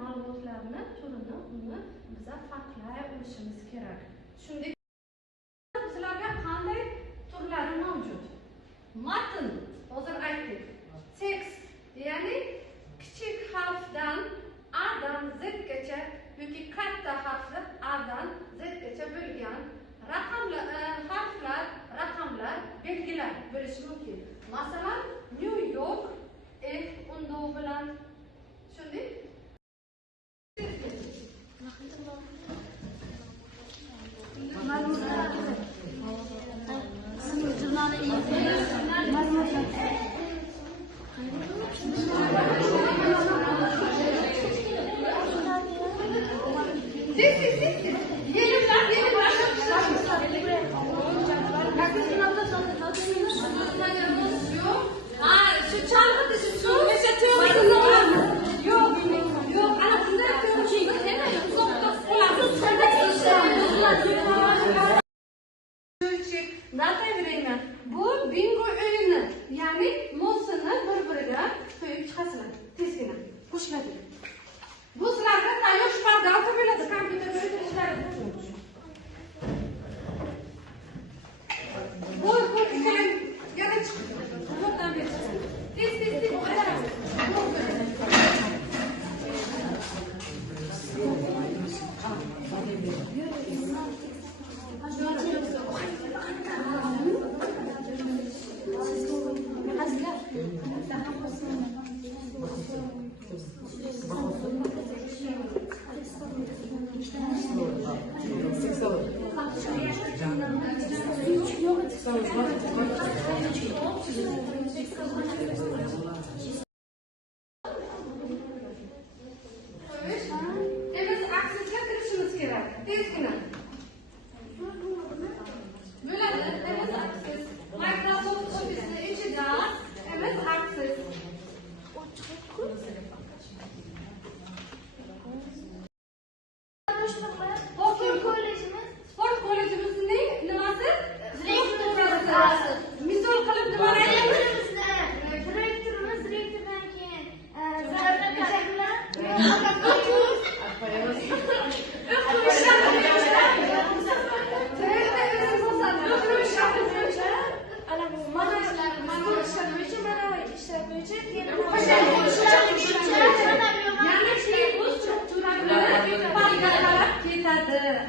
ma'lumotlarni turini uni biza farqlay olishimiz kerak. Shunday bizlarga qanday turlari mavjud? Matn, hozir aytdik. Tekst, ya'ni kichik harfdan A dan Z gacha yoki katta harfli A dan Z gacha bo'lgan harflar, raqamlar, belgilar bo'lishi mumkin. Masalan, New York F undoq bilan shunday Data время. Bu bingo o'yini, ya'ni mosini bir-biriga qo'yib chiqasizlar. Tezgina qo'shiladi. Bu sizlarga tayyor shpargalka bo'ladi, kompyuterda o'tirishlar. Bu ikkala chiqdi. Bundan berasiz. Tez o'qirasiz.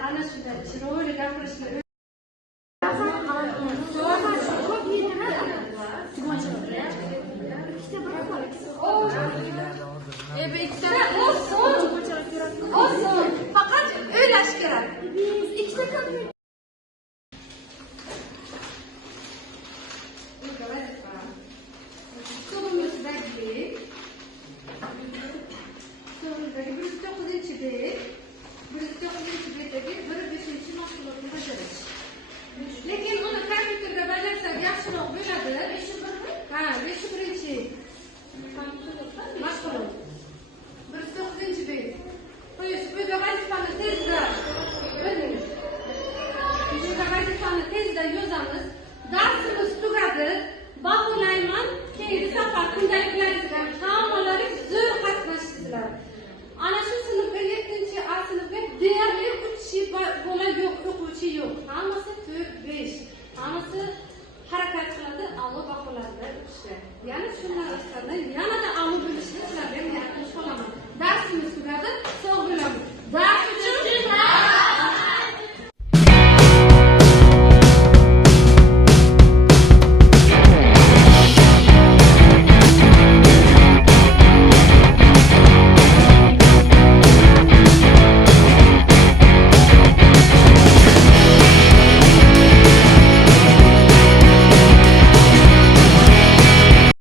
Ana shunda chiroyli gapirishni faqat o'ylash kerak. Lekin uni kompyuterda bajarsak yaxshiroq bo'ladi. Ha, 5-birinchi mashg'ulot. 109-bet. Qo'yish, bu vazifani tezda bilamiz. Bu vazifani tezda yozamiz. Darsimiz tugadi. Baholayman, keyingi safar kundaliklaringizga hammalaringiz zo'r qatnashdingizlar. Ana shu sinfga 7-A sinfga deyarli 3 bola yo'q, o'quvchi yo'q. Hammasi 4-5. Hammasi harakat qiladi, a'lo baholarda o'qishga. Ya'ni shu narsani